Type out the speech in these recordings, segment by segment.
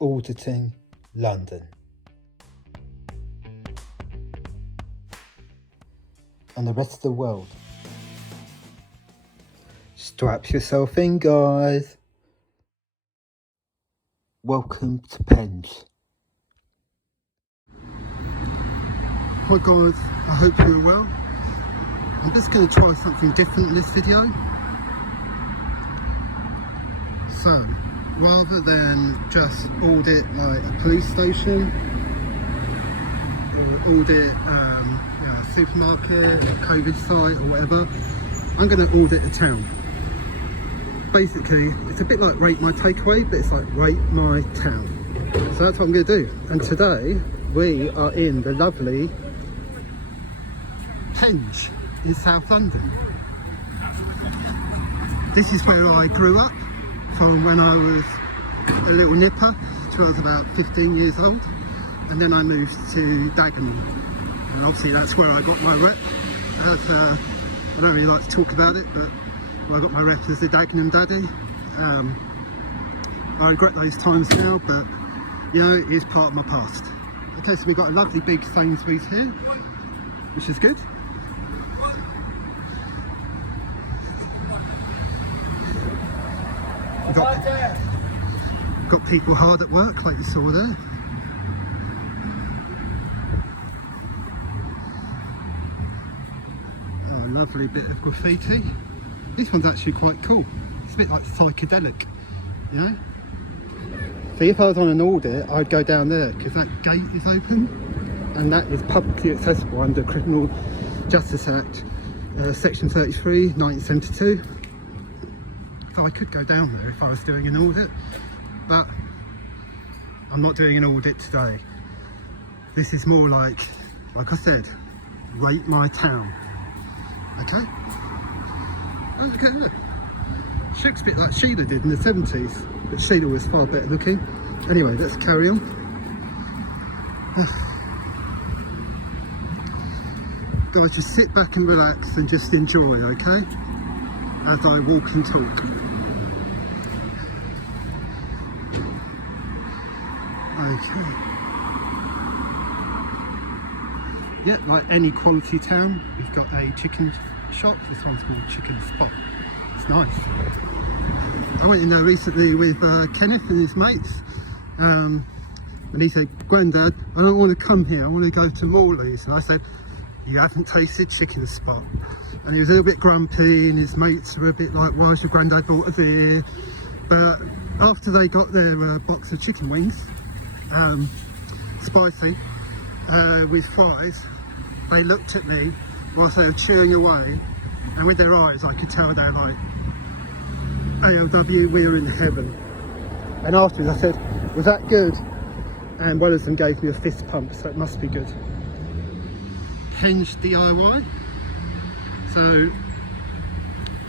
auditing London. And the rest of the world. Strap yourself in, guys. Welcome to Penge. Hi guys, I hope you're well. I'm just going to try something different in this video. So, rather than just audit like a police station or audit a supermarket, a COVID site or whatever, I'm going to audit a town. Basically, it's a bit like Rate My Takeaway, but it's like Rate My Town. So that's what I'm going to do. And today we are in the lovely Penge in South London. This is where I grew up from when I was a little nipper till I was about 15 years old, and then I moved to Dagenham, and obviously that's where I got my rep. I don't really like to talk about it, but I got my rep as the Dagenham daddy. I regret those times now, but you know, it is part of my past. Okay, so we've got a lovely big Sainsbury's here, which is good. Got people hard at work, like you saw there. Oh, a lovely bit of graffiti. This one's actually quite cool. It's a bit like psychedelic, you know? See, if I was on an audit, I'd go down there because that gate is open and that is publicly accessible under Criminal Justice Act, Section 33, 1972. So I could go down there if I was doing an audit, but I'm not doing an audit today. This is more like I said, Rate My Town. Okay? Oh, look at it. She looks a bit like Sheila did in the 70s, but Sheila was far better looking. Anyway, let's carry on. Guys, just sit back and relax and just enjoy, okay? As I walk and talk. Okay. Yeah, like any quality town, we've got a chicken shop. This one's called Chicken Spot. It's nice. I went in there recently with Kenneth and his mates, and he said, "Grandad, I don't want to come here, I want to go to Morley's." And I said, "You haven't tasted Chicken Spot." And he was a little bit grumpy, and his mates were a bit like, "Why's your granddad bought us here?" But after they got their box of chicken wings, spicy, with fries, they looked at me whilst they were chewing away, and with their eyes I could tell they're like, "ALW, we're in heaven." And afterwards I said, "Was that good?" And one of them gave me a fist pump, so it must be good. Penge DIY. So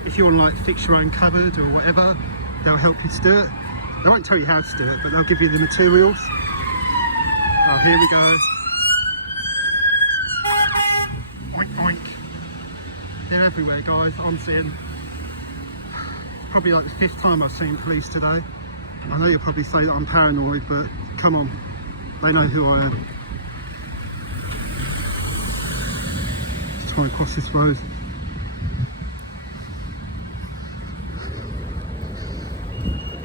if you want to like fix your own cupboard or whatever, they'll help you to do it. They won't tell you how to do it, but they'll give you the materials. Oh, here we go. Oink, oink. They're everywhere, guys. I'm seeing probably like the 5th time I've seen police today. I know you'll probably say that I'm paranoid, but come on, they know who I am. Let's try and cross this road.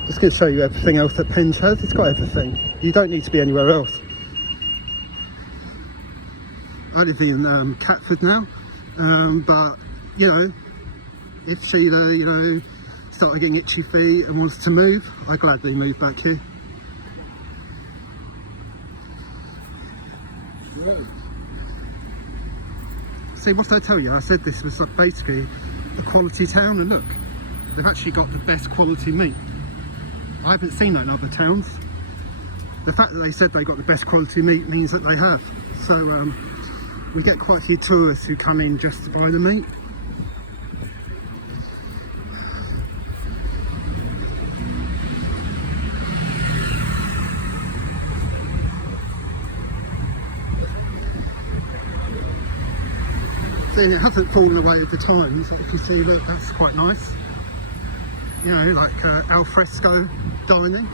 Just going to show you everything else that Penge has. It's got everything. You don't need to be anywhere else. I live in Catford now, but you know, if Sheila, you know, started getting itchy feet and wants to move, I gladly move back here. See, what did I tell you? I said this was basically a quality town, and look, they've actually got the best quality meat. I haven't seen that in other towns. The fact that they said they got the best quality meat means that they have. So we get quite a few tourists who come in just to buy the meat. See, it hasn't fallen away with the times. Like if you see, look, that's quite nice. You know, like al fresco dining.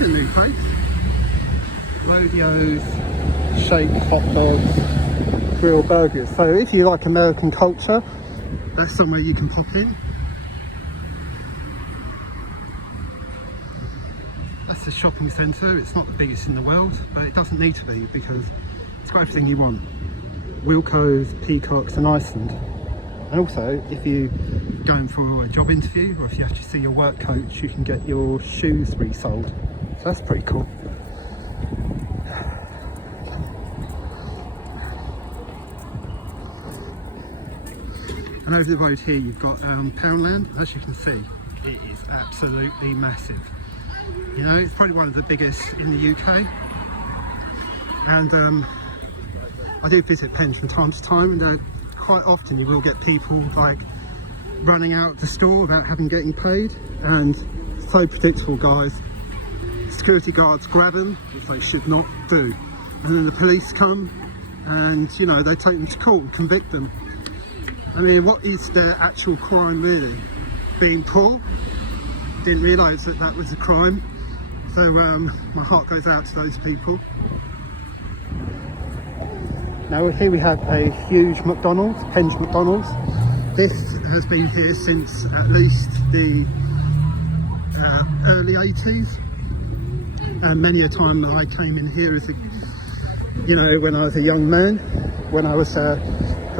is a new place. Rodeos, shake, hot dogs, grill burgers. So if you like American culture, that's somewhere you can pop in. That's a shopping centre. It's not the biggest in the world, but it doesn't need to be because it's got everything you want. Wilco's, Peacocks and Iceland. And also, if you're going for a job interview or if you actually see your work coach, you can get your shoes resold. So that's pretty cool. And over the road here you've got Poundland. As you can see, it is absolutely massive. You know, it's probably one of the biggest in the UK. And I do visit Penge from time to time, and quite often you will get people like running out of the store without having getting paid, and so predictable, guys. Security guards grab them, which they should not do, and then the police come and, you know, they take them to court and convict them. I mean, what is their actual crime really? Being poor? Didn't realise that that was a crime. So my heart goes out to those people. Now here we have a huge McDonald's, Penge McDonald's. This has been here since at least the early 80s. And many a time that I came in here as a, you know, when I was a young man, when I was, I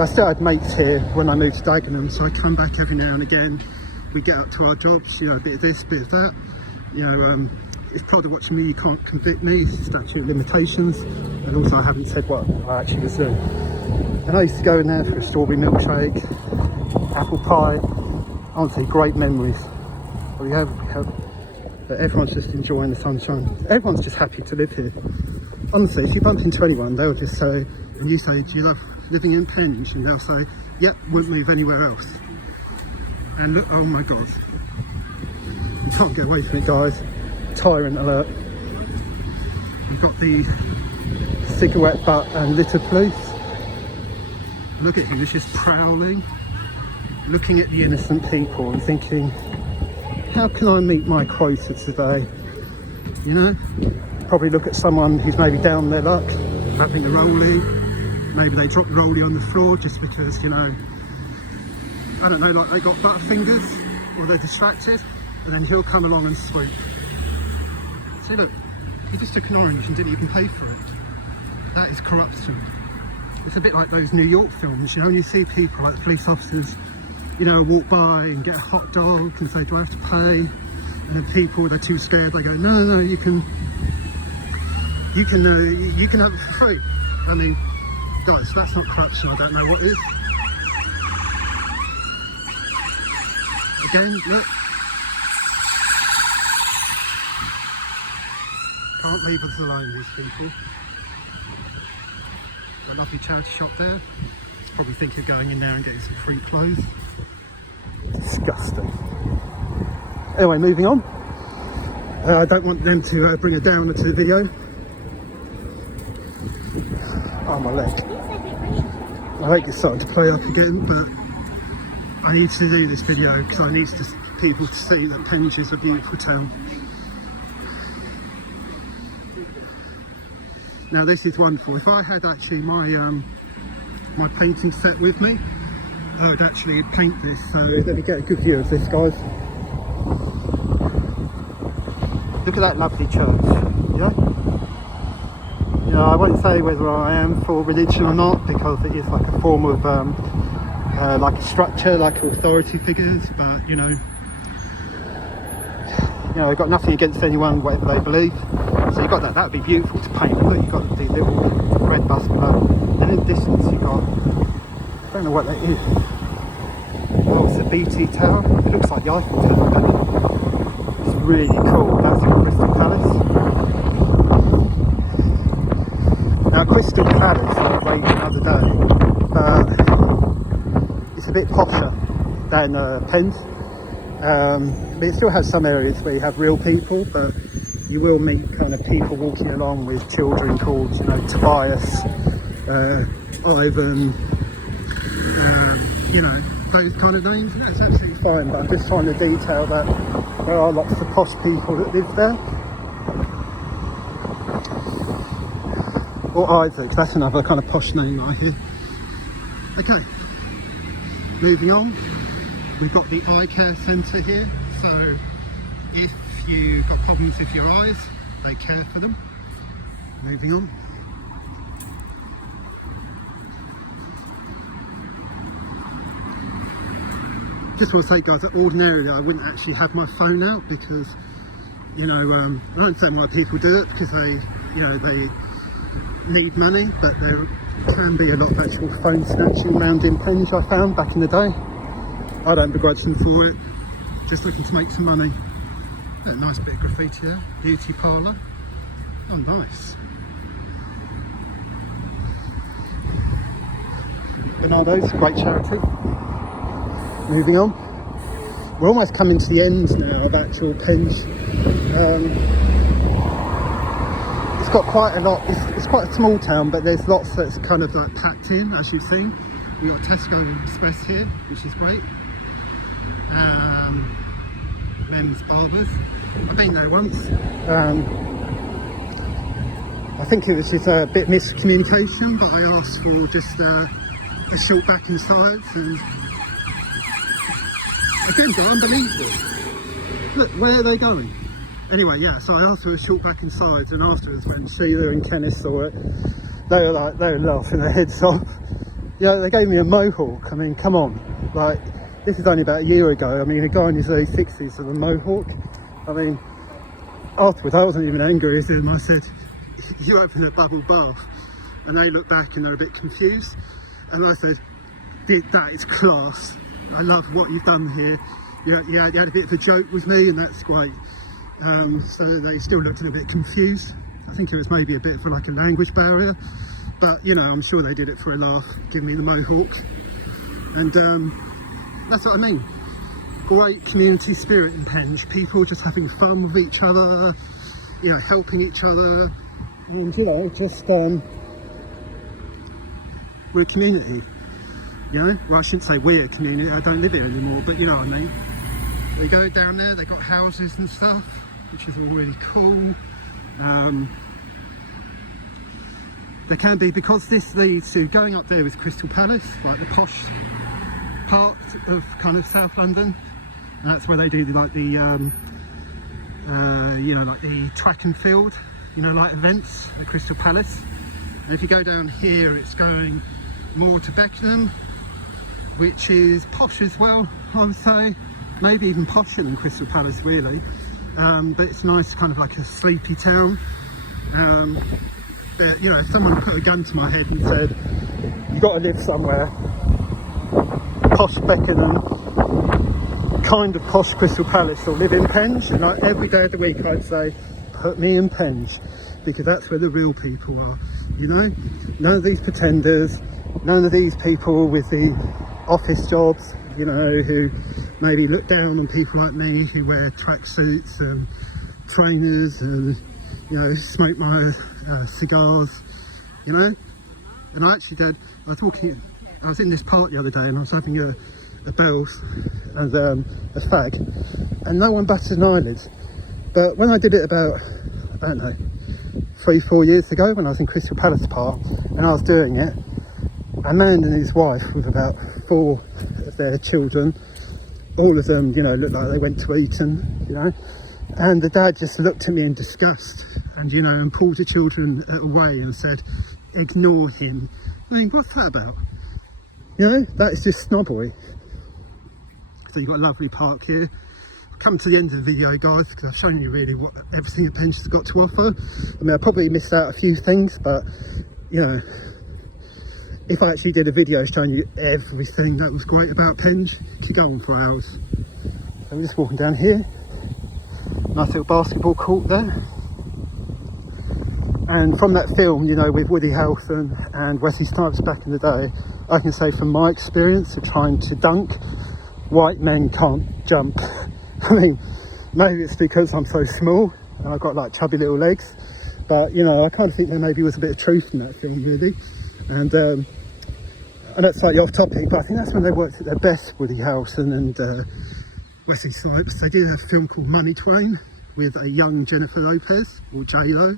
still had mates here when I moved to Dagenham, so I come back every now and again. We get up to our jobs, you know, a bit of this, a bit of that. You know, it's probably watching me, you can't convict me, statute of limitations. And also I haven't said what I actually was doing. And I used to go in there for a strawberry milkshake, apple pie. Honestly, great memories. We have, but everyone's just enjoying the sunshine. Everyone's just happy to live here. Honestly, if you bump into anyone, they'll just say, and you say, do you love living in Penge? And they'll say, yep, wouldn't move anywhere else. And look, oh my god, you can't get away from it, guys. Tyrant alert. We've got the cigarette butt and litter police. Look at him, he's just prowling, looking at the innocent people and thinking, how can I meet my quota today? You know, probably look at someone who's maybe down their luck, having a rollie. Maybe they drop the rollie on the floor just because, you know, I don't know, like they got butterfingers or they're distracted, and then he'll come along and swoop. See, look, he just took an orange and didn't even pay for it. That is corruption. It's a bit like those New York films, you know, when you see people like police officers, you know, walk by and get a hot dog and say, do I have to pay? And then people, they're too scared, they go, no, no, no, you can have it for free. I mean, guys, that's not corruption, I don't know what is. Again, look. Can't leave us alone, these people. A lovely charity shop there. Probably think of going in there and getting some free clothes. Disgusting. Anyway, moving on. I don't want them to bring a downer to the video. Oh, my leg. My leg is starting to play up again, but I need to do this video because I need people to see that Penge is a beautiful town. Now this is wonderful. If I had actually my my painting set with me, I would actually paint this. So let me get a good view of this, guys. Look at that lovely church. Yeah. You know, I won't say whether I am for religion or not because it is like a form of like a structure, like authority figures. But you know, I've got nothing against anyone, whatever they believe. So you've got that. That would be beautiful to paint. Look, you've got the little red bus below. And in the distance you've got, I don't know what that is. Oh, it's a BT tower. It looks like the Eiffel Tower, doesn't it? It's really cool. That's in Crystal Palace. Now Crystal Palace, I wait another day, but it's a bit posher than Penge. But it still has some areas where you have real people, but you will meet kind of people walking along with children called, you know, Tobias, Ivan, you know, those kind of names. And that's absolutely fine, but I'm just trying to detail that there are lots of posh people that live there. or Isaac, that's another kind of posh name I hear. Okay, moving on, we've got the eye care centre here. So if you've got problems with your eyes, they care for them. Moving on. Just want to say, guys, that ordinarily I wouldn't actually have my phone out because, you know, I understand why people do it because they, you know, they need money, but there can be a lot of actual phone snatching around in Penge, I found back in the day. I don't begrudge them for it, just looking to make some money. A nice bit of graffiti there, beauty parlour. Oh, nice. Bernardo's, great charity. Moving on. We're almost coming to the end now of actual Penge. It's got quite a lot, it's quite a small town, but there's lots that's kind of like packed in, as you've seen. We've got Tesco Express here, which is great. Men's barbers. I've been there once. I think it was just a bit miscommunication, but I asked for just a short back and sides, and again, they're unbelievable. Look, where are they going? Anyway, yeah, so I asked for a short back and sides, and afterwards when Sheila and Kenneth saw it, they were laughing their heads off. Yeah, they gave me a mohawk. I mean, come on. Like, this is only about a year ago. I mean, a guy in his early 60s with a mohawk. I mean, afterwards I wasn't even angry with them. I said, you open a bubble bath. And they looked back and they're a bit confused. And I said, that is class. I love what you've done here. You had a bit of a joke with me, and that's great. So they still looked a little bit confused. I think it was maybe a bit of like a language barrier, but you know, I'm sure they did it for a laugh, giving me the mohawk. And that's what I mean. Great community spirit in Penge. People just having fun with each other, you know, helping each other, and you know, just we're a community. You know, well, I shouldn't say we're a community, I don't live here anymore, but you know what I mean. They go down there, they've got houses and stuff, which is all really cool. There can be, because this leads to going up there with Crystal Palace, like the posh part of kind of South London. And that's where they do like the, you know, like the track and field, you know, like events at Crystal Palace. And if you go down here, it's going more to Beckenham, which is posh as well, I would say. Maybe even posher than Crystal Palace, really. But it's nice, kind of like a sleepy town. But, you know, if someone put a gun to my head and said, you've got to live somewhere, posh Beckenham, kind of posh Crystal Palace, or live in Penge, and like every day of the week I'd say, put me in Penge, because that's where the real people are, you know? None of these pretenders, none of these people with the office jobs, you know, who maybe look down on people like me who wear tracksuits and trainers and, you know, smoke my cigars, you know. And I actually did, I was in this park the other day and I was having a bells and a fag, and no one batted an eyelid. But when I did it about, I don't know, 3-4 years ago, when I was in Crystal Palace Park and I was doing it, a man and his wife with about 4 of their children, all of them, you know, looked like they went to Eton, you know, and the dad just looked at me in disgust and, you know, and pulled the children away and said, ignore him. I mean, what's that about? You know, that is just snobbery. So you've got a lovely park here. Come to the end of the video, guys, because I've shown you really what everything that Penge has got to offer. I mean, I probably missed out a few things, but, you know, if I actually did a video showing you everything that was great about Penge, it could go on for hours. So we're just walking down here. Nice little basketball court there. And from that film, you know, with Woody Harrelson and Wesley Snipes back in the day, I can say from my experience of trying to dunk, white men can't jump. I mean, maybe it's because I'm so small and I've got like chubby little legs, but you know, I kind of think there maybe was a bit of truth in that thing, really. And that's slightly off topic, but I think that's when they worked at their best, Woody Harrelson and Wesley Snipes. They did a film called Money Train with a young Jennifer Lopez, or J-Lo,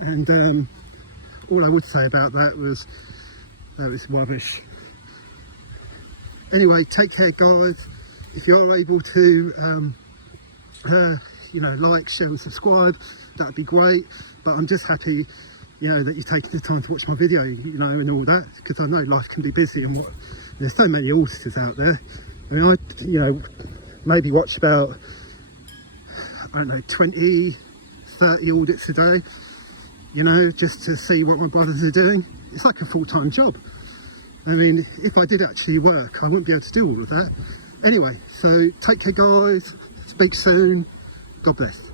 and all I would say about that was rubbish. Anyway, take care guys. If you're able to you know, like, share and subscribe, that'd be great. But I'm just happy, you know, that you're taking the time to watch my video, you know, and all that, because I know life can be busy and there's so many auditors out there. I mean, I, you know, maybe watch about, I don't know, 20, 30 audits a day, you know, just to see what my brothers are doing. It's like a full-time job. I mean, if I did actually work, I wouldn't be able to do all of that. Anyway, so take care guys, speak soon, God bless.